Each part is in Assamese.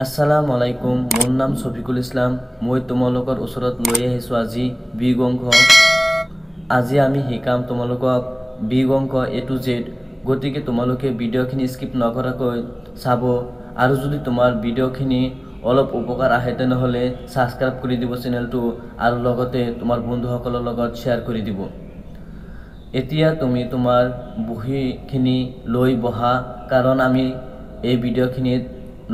আসসালামু আলাইকুম, মোৰ নাম শফিকুল ইছলাম। মই তোমালোকৰ ওচৰত লৈ আহিছোঁ আজি বিগ অংক। আজি আমি শিকাম তোমালোকক বিগ অংক এ টু জেড। গতিকে তোমালোকে ভিডিঅ'খিনি স্কিপ নকৰাকৈ চাব, আৰু যদি তোমাৰ ভিডিঅ'খিনি অলপ উপকাৰ আহে তেনেহ'লে ছাবস্ক্ৰাইব কৰি দিব চেনেলটো, আৰু লগতে তোমাৰ বন্ধুসকলৰ লগত শ্বেয়াৰ কৰি দিব। এতিয়া তুমি তোমাৰ বহিখিনি লৈ বহা, কাৰণ আমি এই ভিডিঅ'খিনিত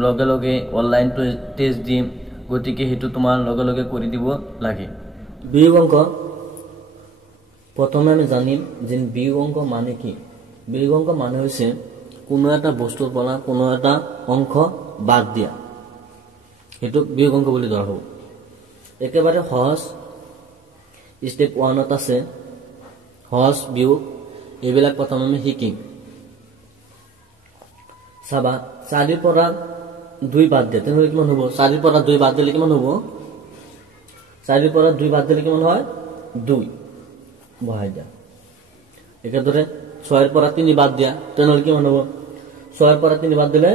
লগে লগে অনলাইন টেষ্ট দিম, গতিকে সেইটো তোমাৰ লগে লগে কৰি দিব লাগে। বিয়োগ অংক প্ৰথমে আমি জানিম যে বিয়োগ অংক মানে কি। বিয়োগ অংক মানে হৈছে কোনো এটা বস্তুৰ পৰা কোনো এটা অংশ বাদ দিয়া, সেইটো বিয়োগ অংক বুলি ধৰা হ'ব। একেবাৰে সহজ ষ্টেপ 1ত আছে সহজ বিয়োগ, এইবিলাক প্ৰথমে আমি শিকিম। চাবা 4 পৰা 2 বাদ দিয়ে তেনেহ'লে কিমান হ'ব? 4 পৰা 2 বাদ দিলে কিমান হ'ব? 4 পৰা 2 বাদ দিলে কিমান হয়? 2 বহাই দিয়া। একেদৰে 6 পৰা 3 বাদ দিয়া তেনেহ'লে কিমান হ'ব? 6 পৰা 3 বাদ দিলে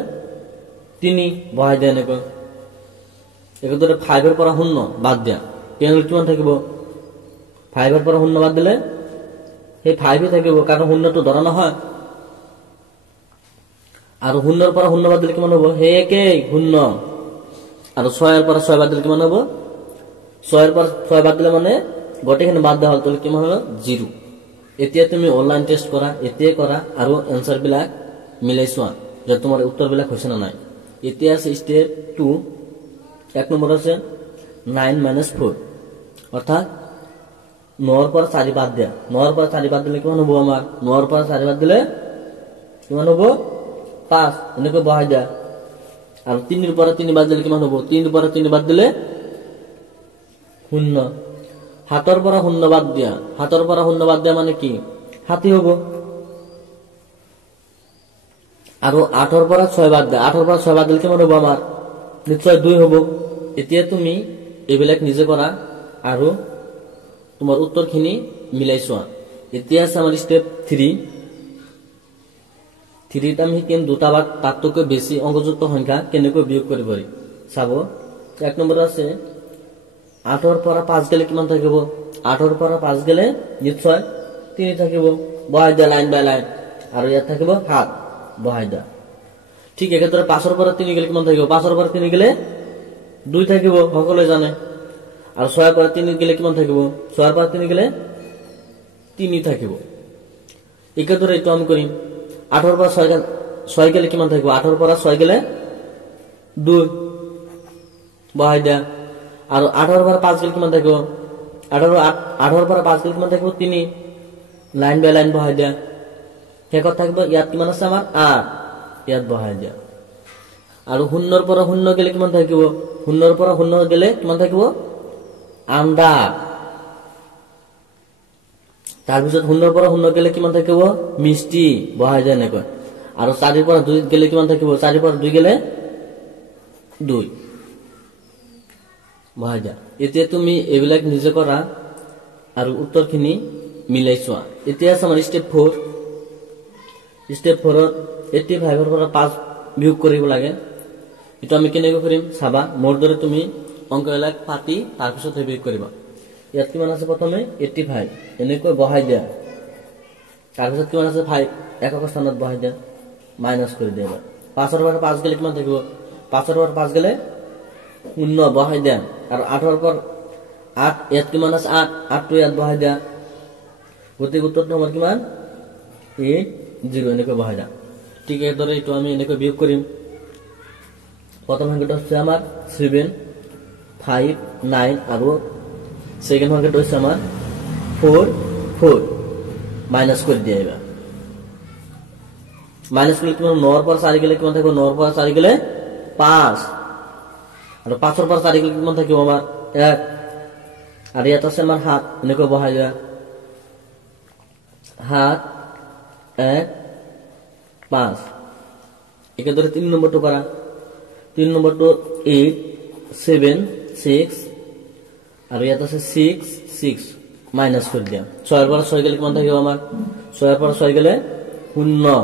3 বহাই দিয়া এনেকৈ। একেদৰে 5 পৰা 0 বাদ দিয়া তেনেহ'লে কিমান থাকিব? 5 পৰা 0 বাদ দিলে সেই 5 থাকিব, কাৰণ 0টো ধৰা নহয়। আৰু 0 পৰা 0 বাদ দিলে কিমান হ'ব? সেই একেই 0। আৰু 6 পৰা 6 বাদ দিলে কিমান হ'ব? 6 পৰা 6 বাদ দিলে মানে গোটেইখিনি বাদ দিয়া হ'ল, তাহলে কিমান হ'ল? 0। এতিয়া তুমি অনলাইন টেষ্ট কৰা, এতিয়াই কৰা আৰু এনসাৰ বিলাক মিলাই চোৱা যে তোমাৰ উত্তৰবিলাক হৈছে না নাই। এতিয়া আছে স্টেপ 2। 1 নম্বৰ আছে 9 - 4, অৰ্থাৎ 9 পৰা 4 বাদ দিয়া। 9 পৰা 4 বাদ দিলে কিমান হ'ব? আমাৰ 9 পৰা 4 বাদ দিলে কিমান হ'ব? 5 এনেকৈ বহাই দিয়া। আৰু 3 পৰা 3 বাদ দিলে কিমান হ'ব? 3 পৰা 3 বাদ দিলে 0। 7 পৰা 0 বাদ দিয়া। 7 পৰা 0 বাদ দিয়া মানে কি? 7 হ'ব। আৰু 8 পৰা 6 বাদ দিয়া। 8 পৰা 6 বাদ দিলে কিমান হ'ব? আমাৰ নিশ্চয় 2 হ'ব। এতিয়া তুমি এইবিলাক নিজে কৰা আৰু তোমাৰ উত্তৰখিনি মিলাই চোৱা। এতিয়া আছে আমাৰ স্টেপ 3। 3ত আমি শিকিম দুটা বা তাতকৈ বেছি অংকযুক্ত সংখ্যা কেনেকৈ বিয়োগ কৰিব পাৰি। চাব 1 নম্বৰ আছে 8 পৰা 5 গেলে কিমান থাকিব? 8 পৰা 5 গেলে নিশ্চয় 3 থাকিব, বহাই দিয়া লাইন বাই লাইন। আৰু ইয়াত থাকিব 7 বহাই দিয়া। ঠিক একেদৰে 5 পৰা 3 গেলে কিমান থাকিব? 5 পৰা 3 গেলে 2 থাকিব, সকলোৱে জানে। আৰু 6 পৰা 3 গেলে কিমান থাকিব? 6 পৰা 3 গেলে 3 থাকিব। একেদৰে এইটো আমি কৰিম। 8 পৰা 6 গেলে কিমান থাকিব? 8 পৰা 6 গেলে 2 বহাই দিয়া। আৰু 8 পৰা 5 গেলে কিমান থাকিব? 8 পৰা 5 গেলে কিমান থাকিব? 3 লাইন বাই লাইন বহাই দিয়া। শেষত থাকিব ইয়াত কিমান আছে? আমাৰ 8 ইয়াত বহাই দিয়া। আৰু 0 পৰা 0 গেলে কিমান থাকিব? 0 পৰা 0 গেলে কিমান থাকিব? আন্দাৰ। তাৰপিছত 0 পৰা 0 গেলে কিমান থাকিব? মিষ্টি বহাই যায় এনেকৈ। আৰু 4 পৰা 2 গেলে কিমান থাকিব? 4 পৰা 2 গেলে 2 বহাই যায়। এতিয়া তুমি এইবিলাক নিজে কৰা আৰু উত্তৰখিনি মিলাই চোৱা। এতিয়া আছে আমাৰ স্টেপ 4। স্টেপ 4ত 85 পৰা 5 বিয়োগ কৰিব লাগে। এইটো আমি কেনেকৈ কৰিম চাবা। মোৰ দৰে তুমি অংকবিলাক পাতি তাৰপিছত বিয়োগ কৰিবা। ইয়াত কিমান আছে? প্ৰথমে 85 এনেকৈ বহাই দিয়া। তাৰপিছত কিমান আছে? 5 একক স্থানত বহাই দিয়া, মাইনাছ কৰি দিয়া। 5 পৰা 5 গেলে কিমান থাকিব? 5 পৰা 5 গেলে 0 বহাই দিয়া। আৰু 8 পৰা 8 ইয়াত কিমান আছে? 8টো ইয়াত বহাই দিয়া। গতিকে উত্তৰটো আমাৰ কিমান? 80 এনেকৈ বহাই দিয়া। ঠিক এইদৰে এইটো আমি এনেকৈ বিয়োগ কৰিম। প্ৰথম সংখ্যাটো হচ্ছে আমাৰ 7, 5, 9 আৰু সেকেন্ড সংখ্যাটো হচ্ছে আমাৰ 4 মাইনাস কৰে দিয়ে এবাৰ। মাইনাস কৰলে কিমান? 9 পৰা 4 গেলে কিমান থাকিব? 9 পৰা 4 গেলে 5। আৰু 5 পৰা 4 গেলে কিমান থাকিব? আমাৰ 1। আৰু ইয়াত আছে আমাৰ 7 এনেকৈ বহাই দিয়া। 7, 1, 5। একেদৰে 3 নম্বৰটো কৰা। 3 নম্বৰটো 8, 7, 6 আৰু ইয়াত আছে 6, 6 মাইনাস কৰি দিয়া। 6 পৰা 6 গেলে কিমান থাকিব? আমাৰ 6 পৰা 6 গেলে 0।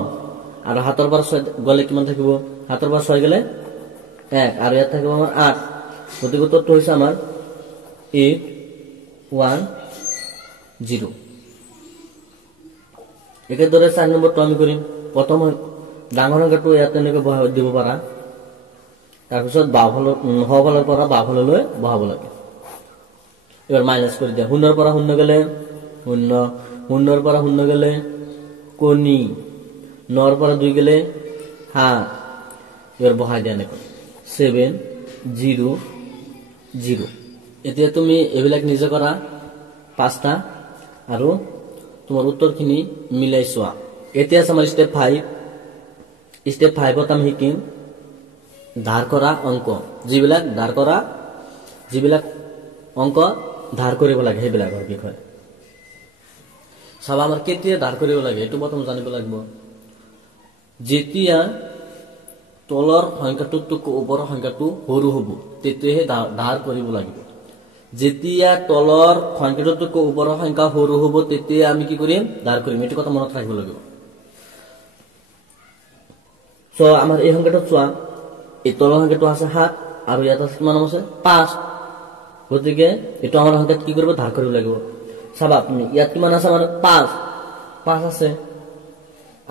আৰু 7 পৰা 6 গেলে কিমান থাকিব? 7 পৰা 6 গেলে 1 আৰু ইয়াত থাকিব আমাৰ 8 গতিকে উত্তৰটো হৈছে আমাৰ 8 1 0 একেদৰে 4 নম্বৰটো আমি কৰিম প্ৰথম ডাঙৰ সংখ্যাটো ইয়াত এনেকৈ বহাই দিব পাৰা তাৰপিছত বাওঁফালৰ পৰা বাওঁফাললৈ বহাব লাগে এবাৰ মাইনাস কৰি দিয়া 0 ৰ পৰা 0 গলে 0 0 ৰ পৰা 0 গলে কণী 9 ৰ পৰা 2 গলে হাত এবাৰ বহাই দিয়া এনেকৈ 7 0 0 এতিয়া তুমি এবিলাক নিজে কৰা পাঁচটা আৰু তোমাৰ উত্তৰখিনি মিলাই চোৱা এতিয়া আমাৰ স্টেপ 5 স্টেপ 5 ত আমি শিকিম ধাৰ কৰা অংক যিবিলাক অংক ধাৰ কৰিব লাগে সেইবিলাকৰ বিষয়ে চাবা আমাৰ কেতিয়া ধাৰ কৰিব লাগে এটো প্ৰথম জানিব লাগিব যেতিয়া তলৰ সংখ্যাটোতকৈ ওপৰৰ সংখ্যাটো সৰু হ'ব তেতিয়াহে ধাৰ কৰিব লাগিব যেতিয়া তলৰ সংখ্যাটোতকৈ ওপৰৰ সংখ্যা সৰু হ'ব তেতিয়া আমি কি কৰিম ধাৰ কৰিম এটো কথা মনত ৰাখিব লাগিব সো আমাৰ এই সংখ্যাটো চোৱা এই তলৰ সংখ্যাটো আছে 7 আৰু ইয়াত আছে কিমান আছে 5 গতিকে এটো আমাৰ সংখ্যাত কি কৰিব ধাৰ কৰিব লাগিব চাবা তুমি ইয়াত কিমান আছে আমাৰ 5 আছে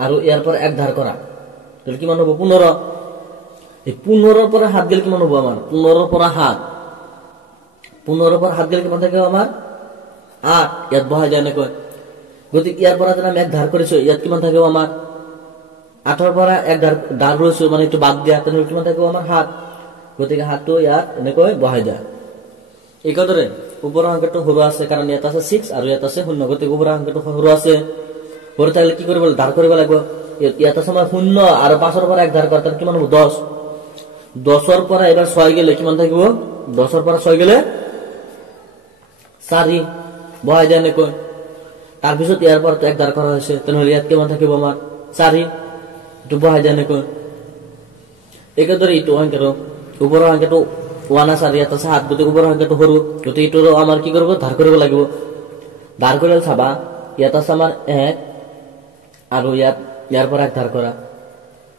আৰু ইয়াৰ পৰা 1 ধাৰ কৰা তাহলে কিমান হ'ব 15 এই 15 ৰ পৰা 7 গেল কিমান হ'ব আমাৰ 15 ৰ পৰা 7 গেল কিমান থাকে আমাৰ 8 ইয়াত বহাই যায় এনেকৈ গতিকে ইয়াৰ পৰা যদি আমি 1 ধাৰ কৰিছো ইয়াত কিমান থাকে আমাৰ 8 ৰ পৰা 1 ধাৰ লৈছো মানে এটো বাদ দিয়া তাহলে কিমান থাকে আমাৰ 7 গতিকে 7 টো ইয়াত এনেকৈ বহাই যায় একেদৰে ওপৰৰ সংখ্যাটো সৰু আছে কাৰণ ইয়াত আছে 6 আৰু ইয়াত আছে 0 গতিকে ওপৰৰ সংখ্যাটো সৰু আছে সৰু থাকিলে কি কৰিব ধাৰ কৰিব লাগিব ইয়াত আছে আমাৰ 0 আৰু 5 ৰ পৰা 1 ধাৰ কৰা তাহলে কিমান হ'ব 10 ৰ পৰা এবাৰ 6 গেলে কিমান থাকিব 10 ৰ পৰা 6 গেলে 4 বহাই যায় এনেকৈ তাৰ পিছত ইয়াৰ পৰা 1 ধাৰ কৰা হৈছে তেনহলে ইয়াত কিমান থাকিব আমাৰ 4 এটো বহাই যায় এনেকৈ একেদৰে ইটো সংখ্যাটো ওপৰৰ সংখ্যাটো 1 আছে ইয়াত আছে 7 গতিকে ওপৰৰ সংখ্যাটো সৰু গতিকে ইটো আমাৰ কি কৰিব ধাৰ কৰিব লাগিব ধাৰ কৰিলে চাবা ইয়াত আছে আমাৰ 1 আৰু ইয়াৰ পৰা 1 ধাৰ কৰা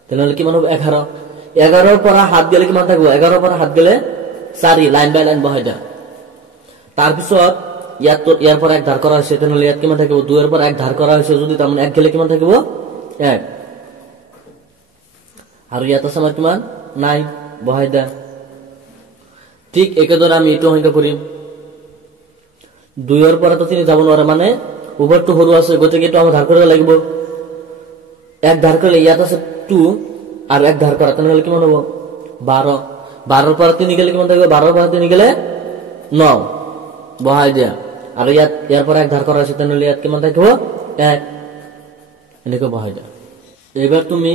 তেনহলে কিমান হ'ব 11 ৰ পৰা 7 গেলে কিমান থাকিব 11 ৰ পৰা 7 গেলে 4 লাইন বাই লাইন বহাই যায় তাৰ পিছত ইয়াৰ পৰা 1 ধাৰ কৰা হৈছে তেনহলে ইয়াত কিমান থাকিব 2 ৰ পৰা 1 ধাৰ কৰা হৈছে যদি তাৰমানে 1 গেলে কিমান থাকিব 1 আৰু ইয়াত আছে আমাৰ কিমান 9 বহাই দা ঠিক একেদৰে আমি এটো সংখ্যা কৰিম 2 ৰ পৰা তো 3 যাব নোৱাৰে মানে ওপৰটো সৰু আছে গতিকে এটো আমাৰ ধাৰ কৰিব লাগিব 1 ধাৰ কৰিলে ইয়াত আছে 2 আৰু 1 ধাৰ কৰা তেনহলে কিমান হ'ব 12 ৰ পৰা 3 গেলে কিমান থাকিব 12 ৰ পৰা 3 গেলে 9 বহাই দিয়া আৰু ইয়াৰ পৰা 1 ধাৰ কৰা আছে তেনহলে ইয়াত কিমান থাকিব 1 এনেকৈ বহাই দিয়া এবাৰ তুমি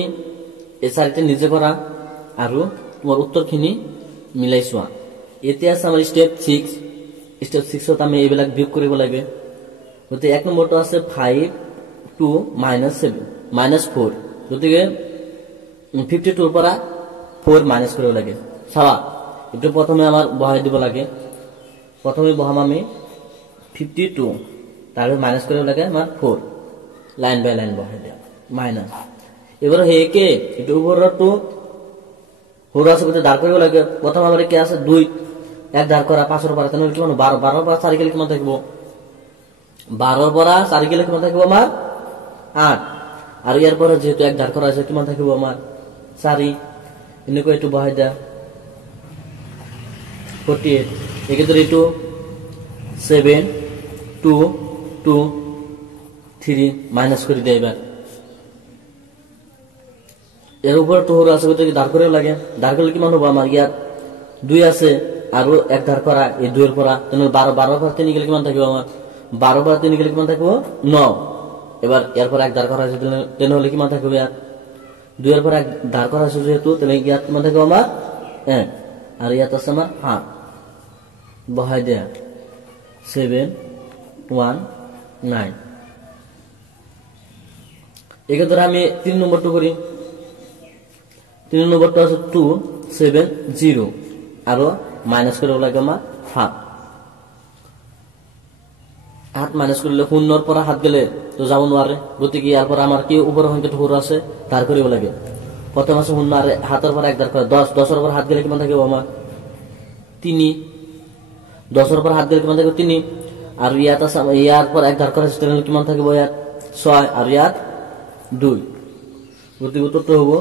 এই চাৰিটা নিজে কৰা আৰু তোমাৰ উত্তৰখিনি মিলাই চোৱা এতিয়া আছে আমাৰ স্টেপ 6 ত আমি এইবিলাক বিয়োগ কৰিব লাগে গতিকে 1 নম্বৰটো আছে 5 2 7 -4 গতিকে 52 ৰ পৰা 4 মাইনাস কৰিব লাগে চাবা এটো প্ৰথমে আমাৰ বহাই দিব লাগে প্ৰথমে বহাম আমি 52 তাৰ মাইনাস কৰিব লাগে আমাৰ 4 লাইন বাই লাইন বহাই দিয়া মাইনাস এবাৰ হেকে এটো ওপৰটো সৰু আছে গতিকে ধাৰ কৰিব লাগে প্ৰথম আমাৰ কি আছে 2 1 ধাৰ কৰা 5 ৰ পৰা তেনহলে কিমান 12 ৰ পৰা 4 গেলে কিমান থাকিব 12 ৰ পৰা 4 গেলে কিমান থাকিব আমাৰ 8 আৰু ইয়াৰ পৰা যেহেতু 1 ধাৰ কৰা আছে কিমান থাকিব আমাৰ 4 এনেকৈ এটো বহাই দিয়া 48 একেদৰে এটো 7 2 2 3 মাইনাস কৰি দিয়া এবাৰ এৰ উপৰ তো হলো আছে গতিকে ধাৰ কৰে লাগে ধাৰ কৰলে কিমান হবে আমাৰ ইয়াত 2 আছে আৰু 1 ধাৰ কৰা এই 2 এৰ পৰা তেনে 12 পৰা 3 গেলে কিমান থাকিব আমাৰ 12 পৰা 3 গেলে কিমান থাকিব 9 এবাৰ এৰ পৰা 1 ধাৰ কৰা আছে তেনে হলে কিমান থাকিব ইয়াত 2 এৰ পৰা 1 ধার করা আছে যেহেতু তেনে ইয়াত কিমান থাকিব আমার 1 আর ইয়াত আছে আমার 8 বহাই দেয়া 7 1 9 একে ধরে আমি 3 নম্বরটা করি 3 নম্বরটা আছে 2 7 0 আর মাইনাস করে লাগে আমার 7 8 মাইনাস করলে 0 এর পর 7 গেলে তো যাব নোৱাৰে গতি কি ইয়াৰ পৰা আমাৰ কি উপৰৰ সংখ্যাটো সৰু আছে তাৰ কৰিব লাগে প্রথম আছে শূন্য আর হাতের পর এক ধার করা 10, 10-এর উপর হাত গেলে কিমান থাকিব আমার 3, 10-এর উপর হাত গেলে কিমান থাকিব 3, আর ইয়াত আছে ইয়ার পর এক ধার করা আছে তাহলে কিমান থাকিব ইয়াত 6 আর ইয়াত 2, গতিকে উত্তরটা হবো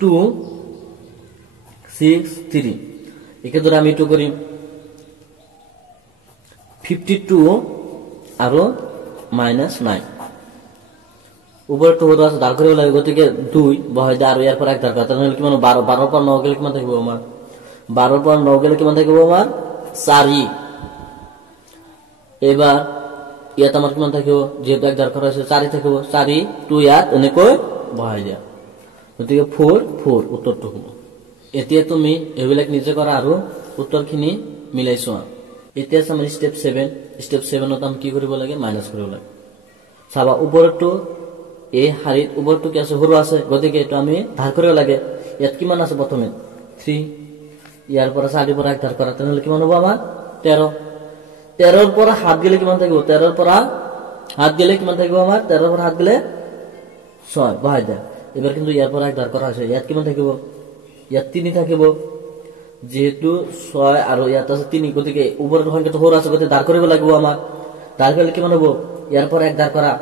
2, 6, 3। একে ধরে আমি একটু করি 52 আরো -9, উপরে টু আছে ধার করে লাগে, গতিকে 2 বহাই দিয়ে আর ইয়ার পর এক ধার করা তাহলে কিমান 12, 12 পর 9 গেলে কিমান থাকিব আমার 12 পর 9 গেলে কিমান থাকিব আমার 4। এবার ইয়াত আমার কিমান থাকিব যেহেতু এক ধার করা আছে 4 থাকিব 4 2 ইয়াত এনেকৈ বহাই দিয়া, গতিকে 4, 4 উত্তৰটো হ'ব। এতিয়া তুমি এইবিলাক নিজে কৰা আৰু উত্তৰখিনি মিলাই চোৱা। এতিয়া আমাৰ স্টেপ 7, স্টেপ 7ত আমি কি কৰিব লাগে মাইনাস কৰিব লাগে। চাবা ওপৰটো এই হাৰিত ওপৰটো কি আছে সৰু আছে, গতিকে এটা আমি ধাৰ কৰিব লাগে। ইয়াত কিমান আছে প্ৰথমে 3, ইয়াৰ পৰা 4 পৰা এক ধাৰ কৰা তেনেহলে কিমান হ'ব আমাৰ 13, 13 ৰ পৰা হাত গেলে কিমান থাকিব 13 ৰ পৰা হাত গেলে কিমান থাকিব আমাৰ 13 ৰ পৰা হাত গেলে 6 বহাই দিয়া। এবার কিন্তু ইয়ার পর এক ধার করা আছে, ইয়াত কিমান থাকিব ইয়াত 3 থাকিব, যেহেতু 6 আর ইয়াত আছে 3 গতিকে উপরের সংখ্যাটো সৰু আছে গতিকে ধাৰ কৰিব লাগিব আমাৰ। ধাৰ কৰিলে কিমান হ'ব ইয়াৰ পৰা এক ধাৰ কৰা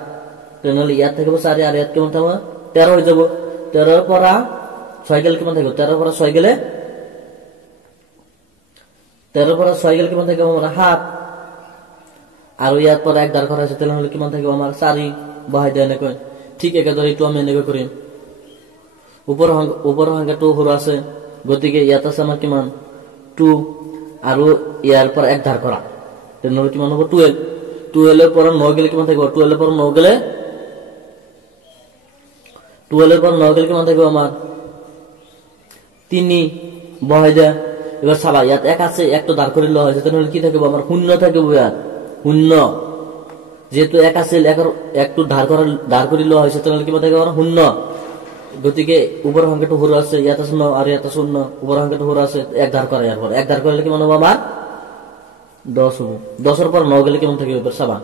তেনেহলে ইয়াত থাকিব 4 আৰ ইয়াত কিমান থাকিব 13 হৈ যাব। 13 ৰ পৰা 6 গেলে কিমান থাকিব 13 ৰ পৰা 6 গেলে 13 ৰ পৰা 6 গেলে কিমান থাকিব আমাৰ 7 আৰ ইয়াত পৰা এক ধাৰ কৰা আছে তেনেহলে কিমান থাকিব আমাৰ 4 বহাই দিয়া এনেকৈ। ঠিক একেদৰে এইটো আমি এনেকৈ কৰিম। উপৰ সংখ্যাটো সৰু আছে গতিকে ইয়াত আছে আমাৰ কিমান 2 আৰু ইয়াৰ পৰা এক ধাৰ কৰা তেনেহলে কিমান হ'ব 12, 12 এৰ পৰা 9 গেলে কিমান থাকিব 12 এৰ পৰা 9 গেলে 12 এৰ পৰা 9 গেলে কিমান থাকিব আমাৰ 3 বহাই দিয়া। এবাৰ চাবা ইয়াত এক আছে একটো ধাৰ কৰি লোৱা হৈছে তেনেহলে কি থাকিব আমাৰ 0 থাকিব, ইয়াত 0 যেহেতু এক আছে একটো ধাৰ কৰি লোৱা হৈছে তেনেহলে কিমান থাকিব আমাৰ 0, গতিকে উপৰ সংখ্যাটো সৰু আছে ইয়াত আছে 9 আৰ ইয়াত আছে 0, উপৰ সংখ্যাটো সৰু আছে এক ধাৰ কৰা ইয়াৰ পৰা এক ধাৰ কৰিলে কিমান হ'ব আমাৰ 10 হ'ব। 10 এৰ পৰা 9 গেলে কিমান থাকিব এবাৰ চাবা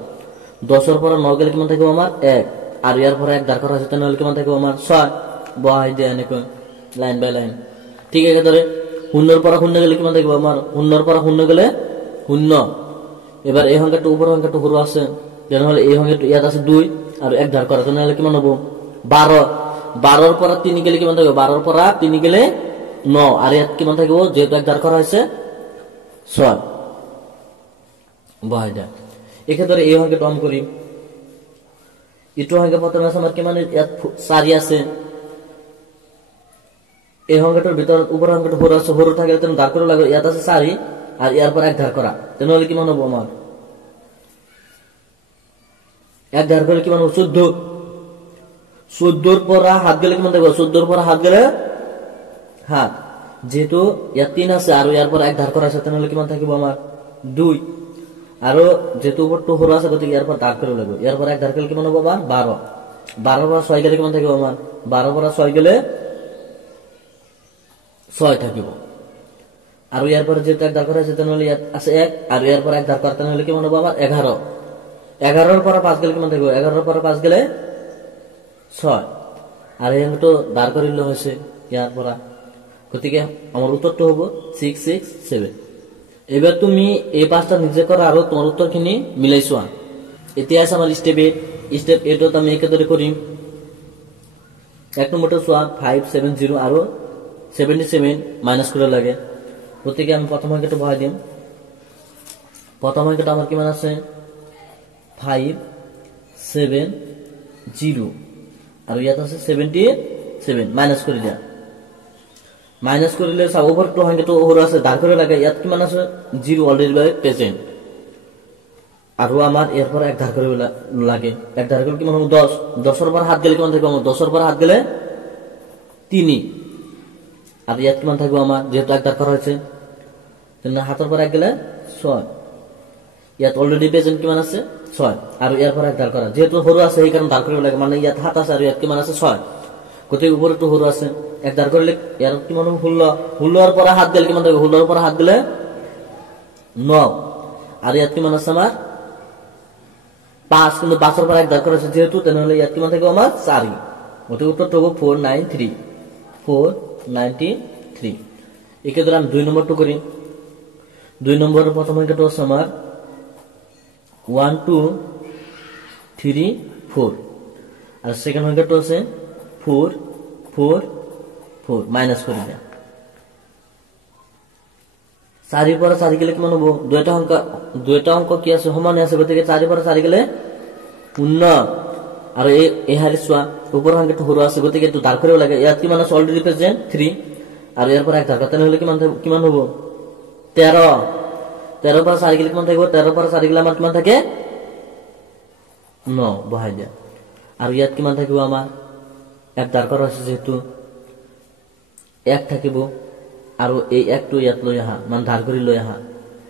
10 এৰ পৰা 9 গেলে কিমান থাকিব আমাৰ 1 আৰ ইয়াৰ পৰা এক ধাৰ কৰা আছে তেনেহলে কিমান থাকিব আমাৰ 6 বহাই দিয়া এনেকৈ লাইন বাই লাইন। ঠিক একেদৰে 0 এৰ পৰা 0 গেলে কিমান থাকিব আমাৰ 0 এৰ পৰা 0 গেলে 0। এবাৰ এই সংখ্যাটো উপৰ সংখ্যাটো সৰু আছে তেনেহলে এই সংখ্যাটো ইয়াত আছে 2 আৰ এক ধাৰ কৰা তেনেহলে কিমান হ'ব 12, 12 এৰ পৰা 3 গেলে কিমান থাকিব 12 এৰ পৰা 3 গেলে 9 আর ইয়াত কিমান থাকিব যেহেতু এক ধার করা হয়েছে 6 বহাই দিয়া। এক্ষেত্রে এই সংখ্যাটো আমি করি এইটো সংখ্যা প্রথমে আছে আমার কিমান ইয়াত 4 আছে, এই সংখ্যাটার ভিতর উপর সংখ্যাটো সৰু আছে সৰু থাকে তেনে ধার করা লাগে ইয়াত আছে 4 আর ইয়ার পর এক ধার করা তেনেহলে কিমান হ'ব আমার এক ধার করে কিমান 14, 14 পৰা হাত গেলে কিমান থাকিব 14 পৰা হাত গেলে হাত, যেহেতু ইয়াত 3 আছে আর ইয়ার পর এক ধার করা আছে তেনেহলে কিমান থাকিব আমার 2 আর যেহেতু উপরটো সৰু আছে গতিকে ইয়াৰ পৰ ধাৰ কৰিব লাগিব ইয়াৰ পৰ এক ধাৰ গেলে কিমান হ'ব আমাৰ 12, 12 পৰা 6 গেলে কিমান থাকিব আমাৰ 12 পৰা 6 গেলে 6 থাকিব আর ইয়ার পর যেহেতু এক ধার করা আছে তেনেহলে ইয়াত আছে 1 আর ইয়ার পর এক ধার করা তেনেহলে কিমান হ'ব আমার 11, 11 এর পৰা 5 গেলে কিমান থাকিব 11 এৰ পৰা 5 গেলে 6 আৰ এই অঙ্কটো ধাৰ কৰি লোৱা হৈছে ইয়াৰ পৰা, গতিকে আমাৰ উত্তৰটো হ'ব 6, 6, 7। এবাৰ তুমি এই পাঁচটা নিজে কৰা আৰু তোমাৰ উত্তৰখিনি মিলাই চোৱা। এতিয়া আছে আমাৰ স্টেপ 8, স্টেপ 8ত আমি একেদৰে কৰিম। এক নম্বৰটো চোৱা 570 আৰু 77 মাইনাস কৰিব লাগে, গতিকে আমি প্ৰথম সংখ্যাটো বহাই দিম। প্ৰথম সংখ্যাটা আমাৰ কিমান আছে 570 আৰ ইয়াত আছে 77 মাইনাস কৰে দিয়া মাইনাস কৰিলে সব ওপৰ তো সংখ্যাটো সৰু আছে ধাৰ কৰিব লাগে ইয়াত কিমান আছে 0 অলৰেডি বাই প্ৰেজেন্ট আৰু আমাৰ ইয়াৰ পৰা এক ধাৰ কৰিব লাগে এক ধাৰ কৰিলে কিমান হ'ব 10 10 ৰ পৰা হাত গেলে কিমান থাকিব 10 ৰ পৰা হাত গেলে 3 আৰ ইয়াত কিমান থাকিব আমাৰ যেহেতু এক ধাৰ কৰা হৈছে তেনে হাতৰ পৰা এক গেলে 6 ইয়াত অলৰেডি প্ৰেজেন্ট কিমান আছে 6 আৰ ইয়াৰ পৰা এক ধাৰ কৰা যেহেতু সৰু আছে এই কাৰণ ধাৰ কৰিব লাগে মানে ইয়াত হাত আছে আৰ ইয়াত কিমান আছে 6 গতিকে উপৰটো সৰু আছে এক ধাৰ কৰিলে ইয়াৰ কিমান 16 এৰ পৰা হাত গেলে কিমান থাকিব 16 এৰ পৰা হাত গেলে 9 আৰ ইয়াত কিমান আছে আমাৰ 5 কিন্তু 5 এৰ পৰা এক ধাৰ কৰা আছে যেহেতু তেনেহলে ইয়াত কিমান থাকিব আমাৰ 4 গতিকে উত্তৰটো হ'ব 493 493 একেদৰে আমি 2 নম্বৰটো কৰিম 2 নম্বৰৰ প্ৰথম সংখ্যাটো আছে আমাৰ 1 2 3 4 আৰু সেকেন্ড সংখ্যাটো আছে 4 4 4 মাইনাস কৰি দিয়া 4 পৰা 4 গেলে কিমান হ'ব দুইটা অংক কি আছে সমান আছে গতিকে 4 পৰা 4 গেলে 19 আৰু এই হাৰি চোৱা ওপৰ সংখ্যাটো সৰু আছে গতিকে এটো ধাৰ কৰিব লাগে ইয়াত কিমান আছে অলৰেডি প্ৰেজেন্ট 3 আৰু ইয়াৰ পৰা এক ধাৰ কৰতে হলে কিমান হ'ব 13 13 পৰা 4 গেলে কিমান থাকিব 13 পৰা 4 গেলে আমাৰ কিমান থাকে 9 বহাই দিয়া আৰু ইয়াত কিমান থাকিব আমাৰ এক ধাৰ কৰা আছে যেহেতু এক থাকিব আৰু এই একটো ইয়াত লৈ আহা মান ধাৰ কৰি লৈ আহা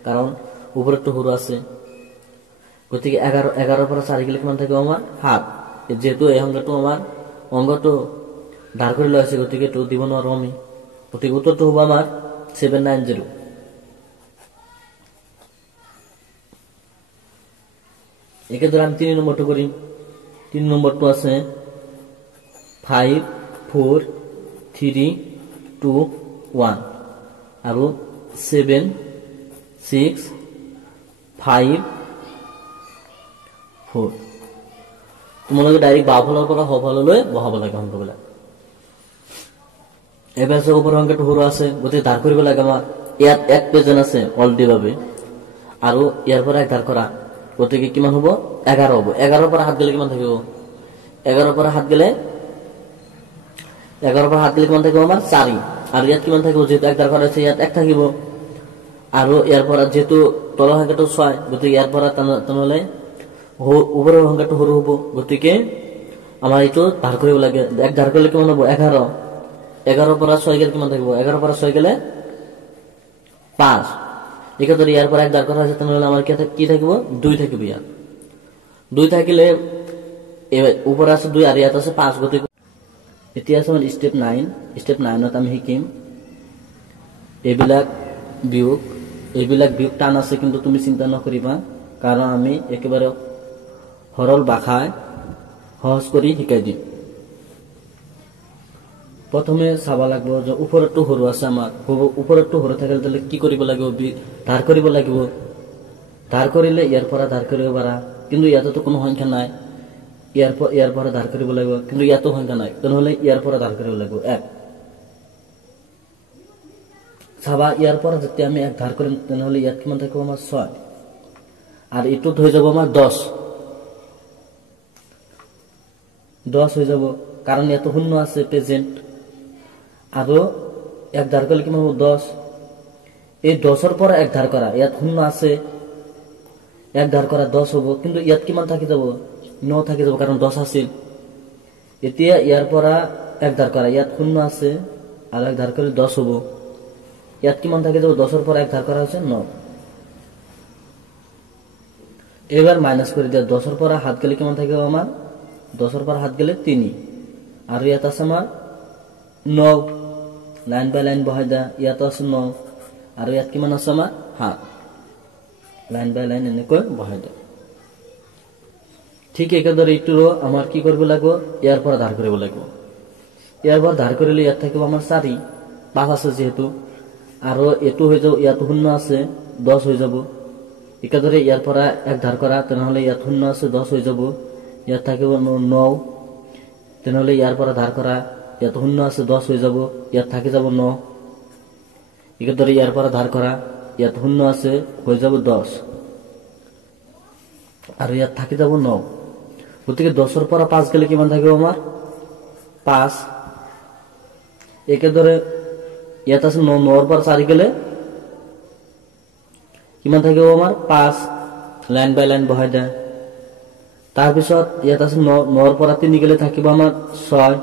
কাৰণ ওপৰটো সৰু আছে গতিকে 11 পৰা 4 গেলে কিমান থাকিব আমাৰ 7 যেহেতু এই সংখ্যাটো আমাৰ অংকটো ধাৰ কৰি লৈ আছে গতিকে তো দিব নোৱাৰো আমি গতিকে উত্তৰটো হ'ব আমাৰ 790 একেদৰে আমি 3 নম্বৰটো কৰিম 3 নম্বৰটো আছে 5 4 3 2 1 আৰু 7 6 5 4 তোমালোকে ডাইৰেক্ট বাওফালৰ পৰা সফাললৈ বহাব লাগে সংখ্যাবিলাক এবাৰ যে ওপৰ সংখ্যাটো সৰু আছে গতিকে ধাৰ কৰিব লাগে আমাৰ ইয়াত এক প্ৰেজেন্ট আছে অলৰেডি ভাবে আৰু ইয়াৰ পৰা এক ধাৰ কৰা গতিকে কিমান হ'ব 11 হ'ব 11 পৰা 7 গেলে কিমান থাকিব 11 পৰা 7 গেলে কিমান থাকিব আমাৰ 4 আৰু ইয়াত কিমান থাকিব যেহেতু এক ধাৰ কৰা আছে ইয়াত এক থাকিব আৰু ইয়াৰ পৰা যেহেতু তলৰ সংখ্যাটো 6 গতিকে ইয়াৰ পৰা তেনেহলে ওপৰৰ সংখ্যাটো সৰু হ'ব গতিকে আমাৰ এইটো ধাৰ কৰিব লাগে এক ধাৰ কৰিলে কিমান হ'ব 11 11 পৰা 6 গেলে কিমান থাকিব 11 পৰা 6 গেলে 5 একেদৰে ইয়াৰ পৰা এক ধাৰ কৰা আছে তেনেহলে আমাৰ কি থাকিব 2 থাকিব ইয়াত 2 থাকিলে ওপৰ আছে 2 আৰু ইয়াত আছে 5 গতিকে এতিয়া আছে স্টেপ 9 ত আমি শিকিম এইবিলাক বিয়োগ টান আছে কিন্তু তুমি চিন্তা নকৰিবা কাৰণ আমি একেবাৰে সৰল ভাষায় সহজ কৰি শিকাই দিম প্ৰথমে চাবা লাগিব যে ওপৰটো সৰু আছে আমাৰ ওপৰটো সৰু থাকিলে তাহলে কি কৰিব লাগিব ধাৰ কৰিব লাগিব ধাৰ কৰিলে ইয়াৰ পৰা ধাৰ কৰিব পাৰা কিন্তু ইয়াতো কোনো সংখ্যা নাই ইয়াৰ পৰা ধাৰ কৰিব লাগিব কিন্তু ইয়াতো সংখ্যা নাই তেনেহলে ইয়াৰ পৰা ধাৰ কৰিব লাগিব 1 চাবা ইয়াৰ পৰা যেতিয়া আমি এক ধাৰ কৰিম তেনেহলে ইয়াত কিমান থাকিব আমাৰ 6 আৰু ইটোত হৈ যাব আমাৰ 10 হৈ যাব কাৰণ ইয়াতো শূন্য আছে প্ৰেজেন্ট আৰু এক ধাৰ কৰিলে কিমান হ'ব 10 এই 10 ৰ পৰা এক ধাৰ কৰা ইয়াত শূন্য আছে এক ধাৰ কৰা 10 হ'ব কিন্তু ইয়াত কিমান থাকি যাব 9 থাকি যাব কাৰণ 10 আছিল এতিয়া ইয়াৰ পৰা এক ধাৰ কৰা ইয়াত শূন্য আছে আৰু এক ধাৰ কৰিলে 10 হ'ব ইয়াত কিমান থাকি যাব 10 ৰ পৰা এক ধাৰ কৰা হৈছে 9 এবাৰ মাইনাস কৰি দিয়া 10 ৰ পৰা 7 গেলে কিমান থাকিব আমাৰ 10 ৰ পৰা 7 গেলে 3 আৰু ইয়াত আছে আমাৰ 9 লাইন বাই লাইন বহাই দিয়া ইয়াত আছে 9 আৰু ইয়াত কিমান আছে আমাৰ 7 লাইন বাই লাইন এনেকৈ বহাই দিয়া ঠিক একেদৰে ইটোৰো আমাৰ কি কৰিব লাগিব ইয়াৰ পৰা ধাৰ কৰিব লাগিব ইয়াৰ পৰা ধাৰ কৰিলে ইয়াত থাকিব আমাৰ 4 5 আছে যেহেতু আৰু এটো হৈ যাব ইয়াত শূন্য আছে 10 হৈ যাব একেদৰে ইয়াৰ পৰা এক ধাৰ কৰা তেনেহলে ইয়াত শূন্য আছে 10 হৈ যাব ইয়াত থাকিব 9 তেনেহলে ইয়াৰ পৰা ধাৰ কৰা ইয়াত শূন্য আছে 10 হৈ যাব ইয়াত থাকি যাব 9 একেদৰে ইয়াৰ পৰা ধাৰ কৰা ইয়াত শূন্য আছে হৈ যাব 10 আৰু ইয়াত থাকি যাব 9 গতিকে 10 ৰ পৰা 5 গেলে কিমান থাকিব আমাৰ 5 একেদৰে ইয়াত আছে 9 ৰ পৰা 4 গেলে কিমান থাকিব আমাৰ 5 লাইন বাই লাইন বহাই দিয়া তাৰ পিছত ইয়াত আছে 9 ৰ পৰা 3 গেলে থাকিব আমাৰ 6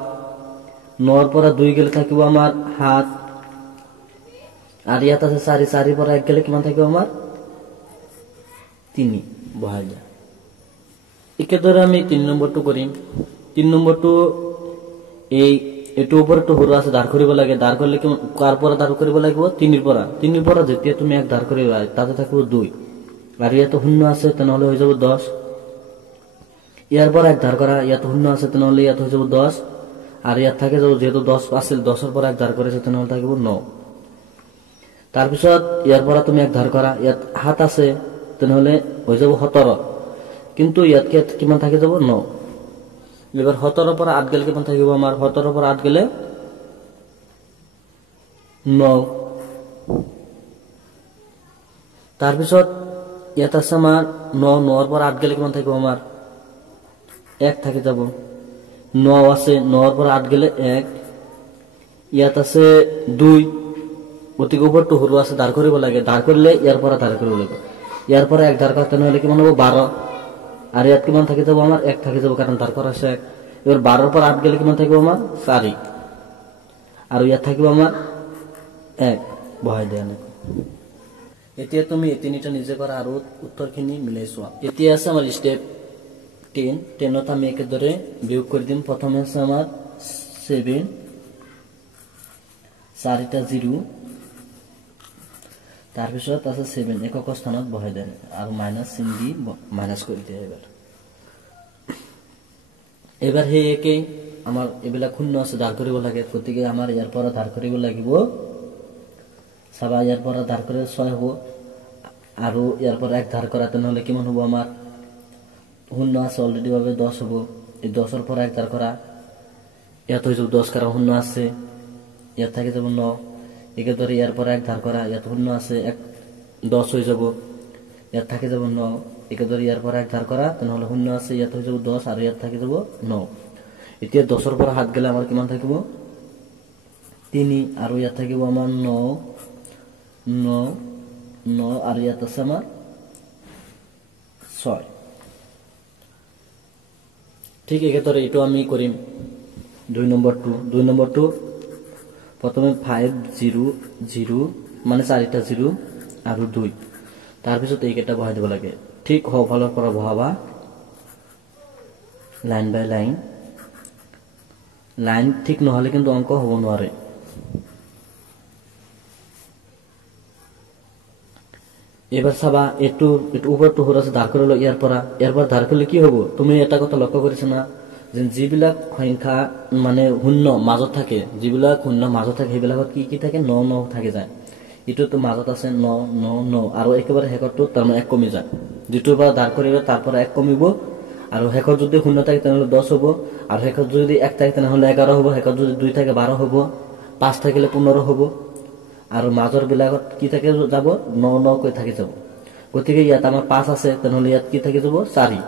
9 ৰ পৰা 2 গেলে থাকিব আমাৰ 7 আৰু ইয়াত আছে 4 পৰা 1 গেলে কিমান থাকিব আমাৰ 3 বহাই দিয়া একেদৰে আমি 3 নম্বৰটো কৰিম 3 নম্বৰটো এটো ওপৰটো সৰু আছে ধাৰ কৰিব লাগে ধাৰ কৰিলে কি কাৰ পৰা ধাৰ কৰিব লাগিব 3 ৰ পৰা যেতিয়া তুমি এক ধাৰ কৰিবা তাতে থাকিব 2 আৰু ইয়াত শূন্য আছে তেনেহলে হৈ যাব 10 ইয়াৰ পৰা এক ধাৰ কৰা ইয়াত শূন্য আছে তেনেহলে ইয়াত হৈ যাব 10 আৰ ইয়াত থাকে যাব যেহেতু 10 আছিল 10-ৰ পৰা 1 ধাৰ কৰিছে তেনেহলে থাকিব 9 তাৰপিছত ইয়াৰ পৰা তুমি 1 ধাৰ কৰা ইয়াত 7 আছে তেনেহলে হৈ যাব 17 কিন্তু ইয়াত কিমান থাকি যাব 9 এবাৰ 17 পৰা 8 গেলে কিমান থাকিব আমাৰ 17 পৰা 8 গেলে 9 তাৰপিছত ইয়াত আছে আমাৰ 9 পৰা 8 গেলে কিমান থাকিব আমাৰ 1 থাকি যাব 9 আছে 9 পৰা 8 গেলে 1 ইয়াত আছে 2 গতিকে ওপৰটো সৰু আছে ধাৰ কৰিব লাগে ধাৰ কৰিলে ইয়াৰ পৰা ধাৰ কৰিব লাগে ইয়াৰ পৰা 1 ধাৰ কৰতে হলে কিমান হ'ব 12 আৰ ইয়াত কিমান থাকি যাব আমাৰ 1 থাকি যাব কাৰণ ধাৰ কৰা আছে 1 এবাৰ 12 পৰা 8 গেলে কিমান থাকিব আমাৰ 4 আৰ ইয়াত থাকিব আমাৰ 1 বহাই দিয়া নাই এতিয়া তুমি এই তিনিটা নিজে কৰা আৰু উত্তৰখিনি মিলাই চোৱা এতিয়া আছে আমাৰ স্টেপ 10 10ত আমি একেদৰে বিয়োগ কৰি দিম প্ৰথমে আছে আমাৰ 7 চাৰিটা 0 তাৰপিছত আছে 7 একক স্থানত বহাই দেন আৰু মাইনাস চিন দি মাইনাস কৰি দিয়ে এবাৰ হে একে আমাৰ এবেলা শূন্য আছে ধাৰ কৰিব লাগে গতিকে আমাৰ ইয়াৰ পৰা ধাৰ কৰিব লাগিব সবা ইয়াৰ পৰা ধাৰ কৰি 6 হ'ব আৰু ইয়াৰ পৰা 1 ধাৰ কৰা তেনেহলে কিমান হ'ব আমাৰ শূন্য আছে অলৰেডি ভাবে 10 হ'ব এই 10 ৰ পৰা 1 ধাৰ কৰা ইয়াত হৈ যাব 10 কাৰণ শূন্য আছে ইয়াত থাকি যাব 9 একেদৰে ইয়াৰ পৰা 1 ধাৰ কৰা ইয়াত শূন্য আছে 10 হৈ যাব ইয়াত থাকি যাব 9 একেদৰে ইয়াৰ পৰা 1 ধাৰ কৰা তেনেহলে শূন্য আছে ইয়াত হৈ যাব 10 আৰু ইয়াত থাকি যাব 9 এতিয়া 10 ৰ পৰা 7 গেলে আমাৰ কিমান থাকিব 3 আৰু ইয়াত থাকিব আমাৰ 9 আৰু ইয়াত আছে আমাৰ 6 ঠিক একেদৰে এটো আমি কৰিম 2 নম্বৰটো প্ৰথমে 5 0 0 মানে 4টা 0 আৰু 2 তাৰ পিছত এইকেটা বহাই দিব লাগে ঠিক হফালৰ পৰা বহাবা লাইন বাই লাইন ঠিক নহলে কিন্তু অঙ্ক হ'ব নোৱাৰে এবাৰ চাবা এটো উপৰটো হৰ আছে ধাৰ কৰিলে ইয়াৰ পৰা ধাৰ কৰিলে কি হ'ব তুমি এটা কথা লক্ষ্য কৰিছ না যে যিবিলাক সংখ্যা মানে শূন্য মাজত থাকে যিবিলাক শূন্য মাজত থাকে সেইবিলাকত কি থাকে 9 9 থাকে যায় এটো তো মাজত আছে 9 9 9 আৰু একেবাৰে হেকৰটো তাৰ মানে 1 কমি যায় যেটোৰ পৰা ধাৰ কৰিলে তাৰ পৰা 1 কমিব আৰু হেকৰ যদি শূন্য থাকে তেনেহলে 10 হ'ব আৰু হেকৰ যদি 1 থাকে তেনেহলে 11 হ'ব হেকৰ যদি 2 থাকে 12 হ'ব 5 থাকিলে 15 হ'ব আৰু মাজৰ বিলাকত কি থাকে যাব 9 9 কৈ থাকি যাব গতিকে ইয়াত আমাৰ 5 আছে তেনেহলে ইয়াত কি থাকি যাব 4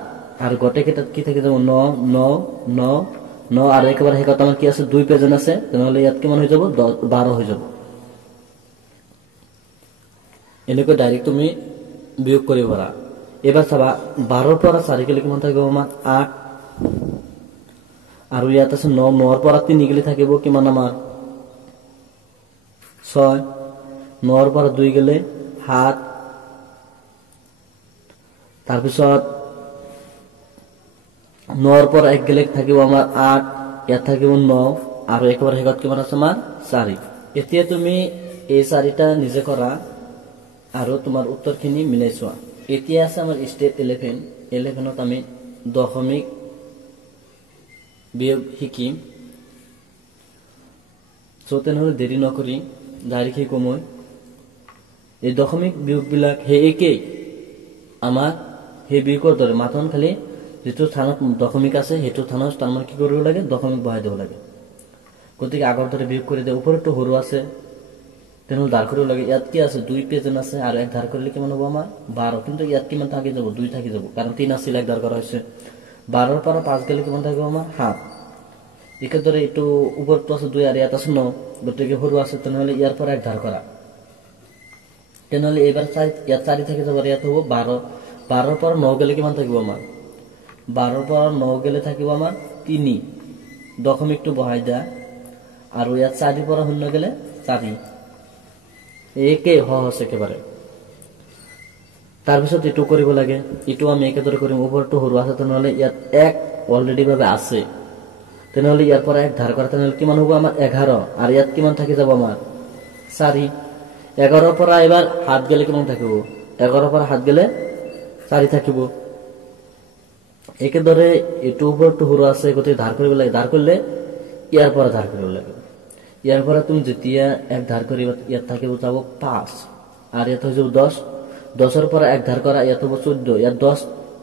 আৰু গটে কেটাত কি থাকি যাব 9 9 9 9 আৰু একেবাৰে হেকত আমাৰ কি আছে 2 পেজন আছে তেনেহলে ইয়াত কিমান হৈ যাব 12 হৈ যাব এনেকৈ ডাইৰেক্ট তুমি বিয়োগ কৰিব পাৰা এবাৰ চাবা 12 পৰা 4 গেলে কিমান থাকিব আমাৰ 8 আৰু ইয়াত আছে 9 9 পৰা 3 গেলে থাকিব কিমান আমাৰ 6 9 পৰা 2 গেলে 7 তাৰ পিছত 9 পৰা 1 গেলে থাকিব আমাৰ 8 ইয়াত থাকিব 9 আৰু একেবাৰে হেগত কিমান আছে আমাৰ 4 এতিয়া তুমি এই 4টা নিজে কৰা আৰু তোমাৰ উত্তৰখিনি মিলাই চোৱা এতিয়া আছে আমাৰ স্টেপ 11ত আমি দশমিক বিয়োগ শিকিম তেনেহলে দেৰি নকৰি ডাইৰেক্ট শিকো মই এই দশমিক বিয়োগ বিলাক হে একেই আমাৰ হে বিয়োগৰ দৰে মাথন খালি যেটো স্থানত দশমিক আছে হেতু স্থানত তাৰমানে কি কৰিব লাগে দশমিক বহাই দিব লাগে গতিকে আগৰ দৰে বিয়োগ কৰি দে ওপৰটো সৰু আছে তেনেহলে ধাৰ কৰিব লাগে ইয়াত কি আছে 2 পেজন আছে আৰু 1 ধাৰ কৰিলে কিমান হ'ব আমাৰ 12 কিন্তু ইয়াত কিমান থাকি যাব 2 থাকি যাব কাৰণ 3 আছিল 1 ধাৰ কৰা হৈছে 12 পৰা 5 গেলে কিমান থাকিব আমাৰ 7 একেদৰে এটো ওপৰটো আছে 2 আৰু ইয়াত আছে 9 গতিকে সৰু আছে তেনেহলে ইয়াৰ পৰা 1 ধাৰ কৰা তেনেহলে এবাৰ ইয়াত 4 থাকি যাব ইয়াত হ'ব 12 পৰা 9 গেলে কিমান থাকিব আমাৰ 12 পৰা 9 গেলে থাকিব আমাৰ 3 দশমিকটো বহাই দা আৰু ইয়াত 4 পৰা 0 গেলে 4 একে সহজ একেবাৰে তাৰ পিছত এটো কৰিব লাগে এটো আমি একেদৰে কৰিম ওপৰটো সৰু আছে তেনেহলে ইয়াত 1 অলৰেডি ভাবে আছে তেনেহলে ইয়াৰ পৰা 1 ধাৰ কৰা তেনেহলে কিমান হ'ব আমাৰ 11 আৰু ইয়াত কিমান থাকি যাব আমাৰ 4 11 পৰা এবাৰ 7 গেলে কিমান থাকিব 11 পৰা 7 গেলে 4 থাকিব একেদৰে এটো ওপৰটো সৰু আছে গতি ধাৰ কৰিব লাগে ধাৰ কৰিলে ইয়াৰ পৰা ধাৰ কৰিব লাগিব। ইয়াৰ পৰা তুমি যেতিয়া এক ধাৰ কৰিবা ইয়াত থাকিব যাব 5 আৰ ইয়াত হৈ যাব 10, 10-ৰ পৰা এক ধাৰ কৰা ইয়াত হ'ব 14, ইয়াত 10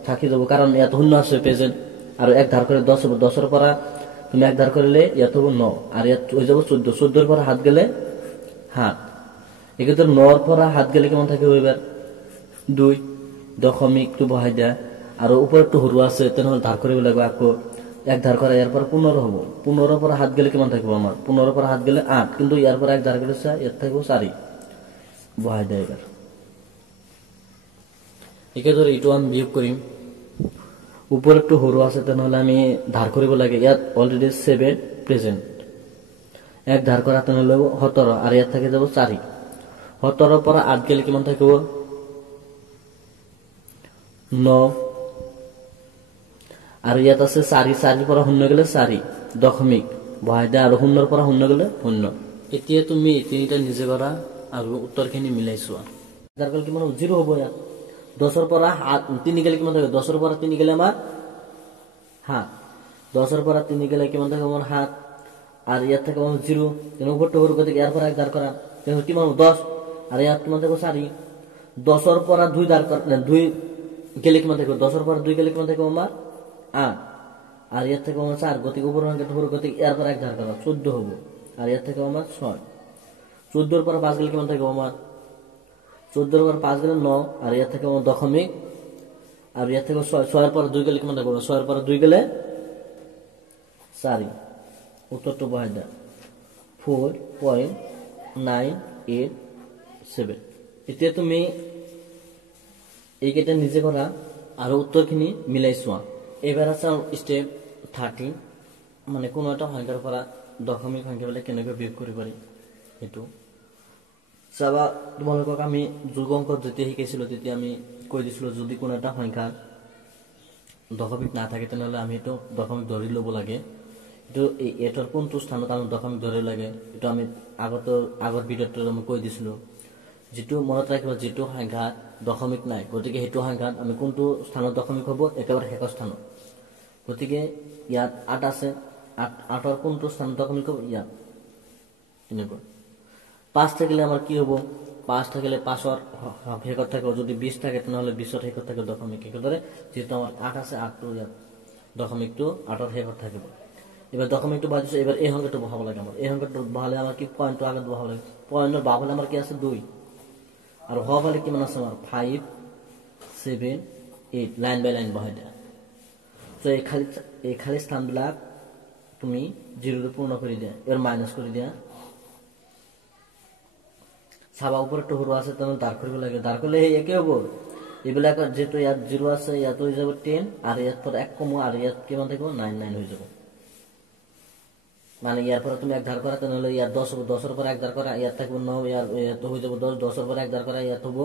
থাকি যাব কাৰণ ইয়াত শূন্য আছে প্ৰেজেন্ট, আৰু এক ধাৰ কৰে 10 হ'ব, 10-ৰ পৰা তুমি এক ধাৰ কৰিলে ইয়াত হ'ব 9 আৰ ইয়াত হৈ যাব 14, 14-ৰ পৰা হাত গেলে হাত, এক্ষেত্ৰে 9-ৰ পৰা হাত গেলে কিমান থাকিব এবাৰ 2, দশমিকটো বহাই দিয়া আৰু ওপৰটো সৰু আছে তেনেহলে ধাৰ কৰিব লাগিব আকৌ এক ধাৰ কৰা ইয়াৰ পৰা 15 হ'ব, 15-ৰ পৰা হাত গেলে কিমান থাকিব আমাৰ 15-ৰ পৰা হাত গেলে 8, কিন্তু ইয়াৰ পৰা এক ধাৰ গেলে ইয়াত থাকিব 4 বহাই দিয়া এবাৰ। একেদৰে এইটো আমি বিয়োগ কৰিম, উপৰটো সৰু আছে তেনেহলে আমি ধাৰ কৰিব লাগে, ইয়াত অলৰেডি 7 প্ৰেজেন্ট, এক ধাৰ কৰা তেনেহলে 17 আৰ ইয়াত থাকি যাব 4, 17-ৰ পৰা 8 গেলে কিমান থাকিব 9 আৰ ইয়াত আছে 4, 4-ৰ পৰা 0 গেলে 4 দশমিক বহাই দিয়া আৰু 0-ৰ পৰা 0 গেলে 0। এতিয়া তুমি তিনিটা নিজে কৰা আৰু উত্তৰখিনি মিলাই চোৱা। যাৰ ফলত কিমান 0 হ'ব, ইয়াত 10-ৰ পৰা 3 গেলে কিমান থাকিব 10-ৰ পৰা 3 গেলে আমাৰ 7, 10-ৰ পৰা 3 গেলে কিমান থাকিব আমাৰ 7 আৰ ইয়াত থাকিব 0, তেনে উপৰটো সৰু গতিকে ইয়াৰ পৰা এক ধাৰ কৰা তেনে কিমান 10 আৰ ইয়াত কিমান থাকিব 4, 10-ৰ পৰা 2 ধাৰ কৰা 2 গেলে কিমান থাকিব 10-ৰ পৰা 2 গেলে কিমান থাকিব আমাৰ 8 আৰ ইয়াত থাকিব আমাৰ 4, গতিকে উপৰ সংখ্যাটা সৰু গতিকে ইয়াৰ পৰা এক ধাৰ কৰা 14 হ'ব আৰ ইয়াত থাকিব আমাৰ 6, 14-ৰ পৰা 5 গেলে কিমান থাকিব আমাৰ 14-ৰ পৰা 5 গেলে 9 আৰ ইয়াত থাকিব আমাৰ দশমিক আৰ ইয়াত থাকিব 6, 6-ৰ পৰা 2 গেলে কিমান থাকিব 6-ৰ পৰা 2 গেলে 4, উত্তৰটো বহাই দাও 4.987। এতিয়া তুমি এইকেইটা নিজে কৰা আৰু উত্তৰখিনি মিলাই চোৱা। এবাৰ আছে স্টেপ 30, মানে কোনো এটা সংখ্যাৰ পৰা দশমিক সংখ্যাবিলাক কেনেকৈ বিয়োগ কৰিব পাৰি সেইটো চাবা। তোমালোকক আমি যোগ অংকত যেতিয়া শিকাইছিলো তেতিয়া আমি কৈ দিছিলো যদি কোনো এটা সংখ্যাৰ দশমিক না থাকে তেনেহলে আমি এইটো দশমিক ধৰি ল'ব লাগে। এইটো এটাৰ কোনটো স্থানত আমি দশমিক ধৰিব লাগে এইটো আমি আগৰ ভিডিঅ'ত আমি কৈ দিছিলো। যেটো মনত ৰাখিবা যেটো সংখ্যাত দশমিক নাই গতিকে সেইটো সংখ্যাত আমি কোনটো স্থানত দশমিক হ'ব একেবাৰে শেষৰ স্থানত। গতিকে ইয়াত 8 আছে, 8-ৰ কোনটো স্থানত দশমিক হ'ব ইয়াত এনেকুৱা। 5 থাকিলে আমাৰ কি হ'ব 5 থাকিলে 5-ৰ শেষত থাকিব, যদি 20 থাকে তেনেহলে 20-ৰ শেষত থাকিব দশমিক। একেদৰে যেহেতু আমাৰ 8 আছে 8টো ইয়াত দশমিকটো 8-ৰ শেষত থাকিব। এবার দশমিকটো বাজিছে, এবার এই সংখ্যাটো বহাব লাগে আমার। এই সংখ্যাটো বহালে আমার কি পয়েন্টটো আগে বহাব লাগে, পয়েন্টের বাহালে আমার কি আছে 2 আর হওয়া ফলে কিমান আছে আমার 5, 7, 8 লাইন বাই লাইন বহাই দেয়া। তো এই খালি স্থানবিলাক তুমি 0 পূর্ণ করে দিয়া, এবার মাইনাস করে দিয়া চাবা উপরেটো সৰু আছে তেনে দাঁড় কৰিব লাগে। দাঁড় করলে একে হব এইবিলাক যেহেতু ইয়াত 0 আছে ইয়াত হৈ যাব 10 আর ইয়াত পর 1 কমো আর ইয়াত কিমান থাকিব 9 9 হৈ যাব। মানে ইয়ার পরে তুমি এক ধার করা তাহলে ইয়ার 10 হবে, 10-র পর এক ধার করা ইয়ার থাকবে 9, ইয়াত হয়ে যাব 10, 10-র পর এক ধার করা ইয়াত হবো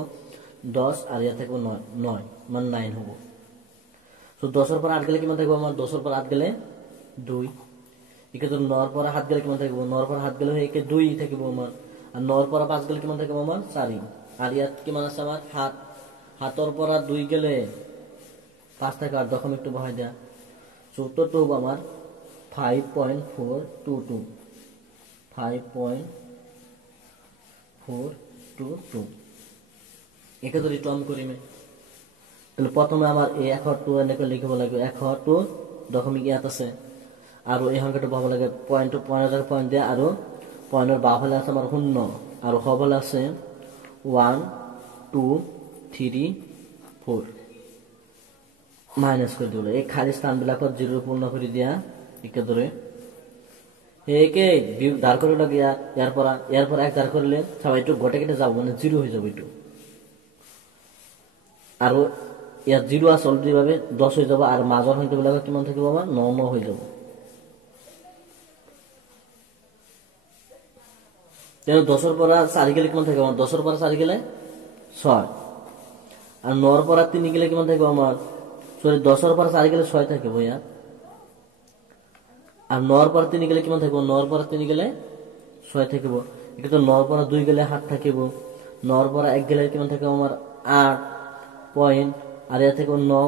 10 আর ইয়াত থাকবে 9 9 মানে 9 হবো। তো 10-র পর 8 গেলে কিমান থাকবে আমার 10-র পর 8 গেলে 2, একে তো 9-র পর হাত গেলে কিমান থাকবে 9-র পর হাত গেলে একে 2 থাকিব আমার, আর 9-র পর 5 গেলে কিমান থাকিব আমার 4 আর ইয়াত কিমান আছে আমার 7, 7-র পর 2 গেলে 5 থাকে আর দশমিকটো বহাই দেয়া। তো উত্তরটো হবো আমার 5.422 5.422। একেদরে এইটো আমি কৰিমে। তাহলে প্রথমে আমার এই 1-টো এনেকৈ লিখিব লাগিব, 1-টো দশমিক ইয়াত আছে আৰু এই সংখ্যাটো বহাব লাগে পয়েন্টৰ পয়েন্ট দিয়া আৰু পয়েন্টৰ বাওঁফালে আছে আমাৰ 0 আৰু সোঁফালে আছে 1 2 3 4 মাইনাস করে দিলে এই খালি স্থানবিলাকত 0 পূর্ণ করে দিয়া। একেদরে একে ধার করে লাগে ইয়ার পর এক ধার করলে সবাই একটু গোটে কেটে যাব মানে 0 হয়ে যাবে একটু, আর ইয়াত 0 আছে অলরেডি ভাবে 10 হয়ে যাব আর মাজৰ সংখ্যাবিলাক কিমান থাকিব আমাৰ 9 9 হয়ে যাব। তেনে 10-ৰ পৰা 4 গেলে কিমান থাকিব আমাৰ 10-ৰ পৰা 4 গেলে 6 আৰ 9-ৰ পৰা 3 গেলে কিমান থাকিব আমাৰ সৰি 10-ৰ পৰা 4 গেলে 6 থাকিব ইয়াত, আৰ 9-ৰ পৰা 3 গেলে কিমান থাকিব 9-ৰ পৰা 3 গেলে 6 থাকিব। কিন্তু 9-ৰ পৰা 2 গেলে 7 থাকিব, 9-ৰ পৰা 1 গেলে কিমান থাকিব আমাৰ 8 পয়েন্ট আর ইয়াত থাকিব 9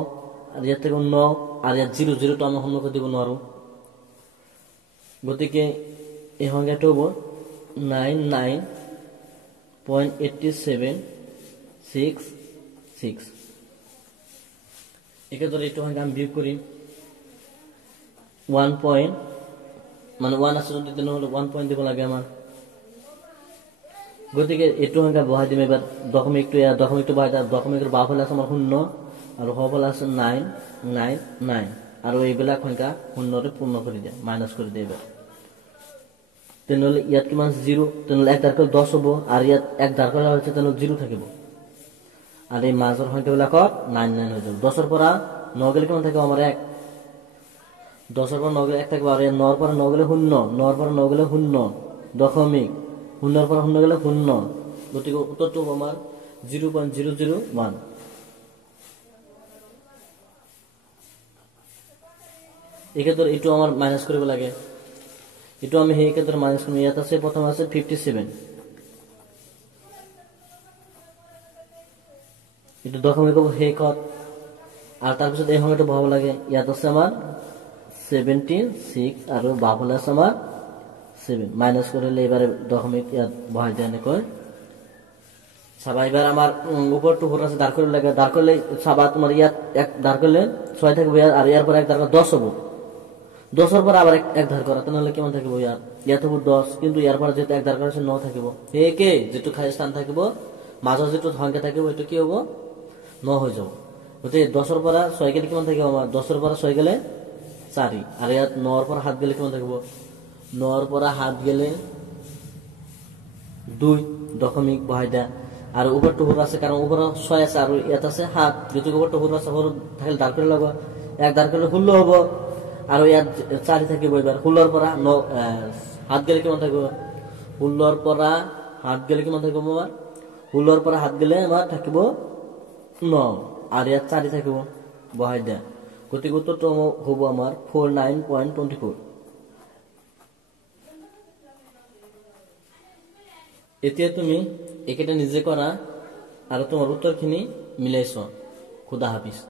আর ইয়াত থাকিব 9 আর ইয়াত 0 0 তো আমি সন্মুখত দিব নোৱাৰো। গতিকে এই সংখ্যাটো হ'ব 99.87666। একেদৰে এইটো সংখ্যা আমি বিয়োগ কৰিম 1 পইণ্ট মানে 1 আছে যদি তেনেহ'লে 1 পইণ্ট দিব লাগে আমাৰ। গতিকে এইটো সংখ্যা বহাই দিম এবাৰ দশমিকটো বহাই দিম। দশমিকৰ বাওঁফালে আছে আমাৰ 0 আৰু সোঁফালে আছে 999 আৰু এইবিলাক সংখ্যা 0ৰে পূৰ্ণ কৰি দিয়া, মাইনাছ কৰি দিয়া এবাৰ। তেনেহ'লে ইয়াত কিমান 0, তেনেহ'লে 1 ধাৰ কৰিলে 10 হ'ব আৰু ইয়াত 1 ধাৰ কৰা হৈছে তেনেহ'লে 0 থাকিব আৰু এই মাজৰ সংখ্যাবিলাকত 99 হৈ যাব। 10ৰ পৰা 9 গ'লে কিমান থাকিব আমাৰ 1, 10ৰ পৰা 9 গ'লে 1 থাকিব আৰু 9ৰ পৰা 9 গ'লে 0, 9ৰ পৰা 9 গ'লে 0 দশমিক, 0ৰ পৰা 0 গ'লে 0, গতিকে উত্তৰটো হ'ব আমাৰ 0.001। একেদৰে এইটো আমাৰ মাইনাছ কৰিব লাগে, এইটো আমি সেই একেদৰে মাইনাছ কৰিম। ইয়াত আছে প্ৰথম আছে 57, এইটো দশমিক হ'ব শেষত আৰু তাৰপিছত এই সংখ্যাটো বহাব লাগে। ইয়াত আছে আমাৰ 76 আৰু বাওঁফালে আছে আমাৰ 7, মাইনাছ কৰিলে এইবাৰে দশমিক ইয়াত বহাই দিয়া এনেকৈ। চাবা এইবাৰ আমাৰ ওপৰটো ঘৰ আছে দাঁৰ কৰিব লাগে, দাঁৰ কৰিলে চাবা তোমাৰ ইয়াত 1 দাঁৰ কৰিলে 6 থাকিব আৰু ইয়াৰ পৰা 1 দাঁৰ 10 হ'ব। 10ৰ পৰা আবাৰ 1 ধাৰ কৰা তেনেহ'লে কিমান থাকিব ইয়াত হ'ব 10, কিন্তু ইয়াৰ পৰা যেহেতু 1 ধাৰ কৰা আছে 9 থাকিব। একে যেটো খালি স্থান থাকিব মাজৰ যেটো সংখ্যা থাকিব এটো কি হ'ব 9 হৈ যাব। গতিকে 10ৰ পৰা 6 গ'লে কিমান থাকিব আমাৰ 10ৰ পৰা 6 গ'লে 4 আৰু ইয়াত 9ৰ পৰা 7 গ'লে কিমান থাকিব 9ৰ পৰা 7 গ'লে 2 দশমিক বহাই দিয়া আৰু ওপৰটো ঘৰ আছে কাৰণ ওপৰত 6 আছে আৰু ইয়াত আছে 7, যেটো ওপৰটো ঘৰ আছে ঘৰ থাকিলে দাঁৰ কৰি লব 1 দাঁৰ কৰিলে 16 হ'ব আৰু ইয়াত 4 থাকিব। এবাৰ 16ৰ পৰা 7 গ'লে কিমান থাকিব 16ৰ পৰা 7 গ'লে কিমান থাকিব আমাৰ 16ৰ পৰা 7 গ'লে আমাৰ থাকিব 9 আৰু ইয়াত 4 থাকিব বহাই দিয়া। গতিকে উত্তৰটো হ'ব আমাৰ 49.24। এতিয়া তুমি একেটা নিজে কৰা আৰু তোমাৰ উত্তৰখিনি মিলাইছ। খুদা হাফিজ।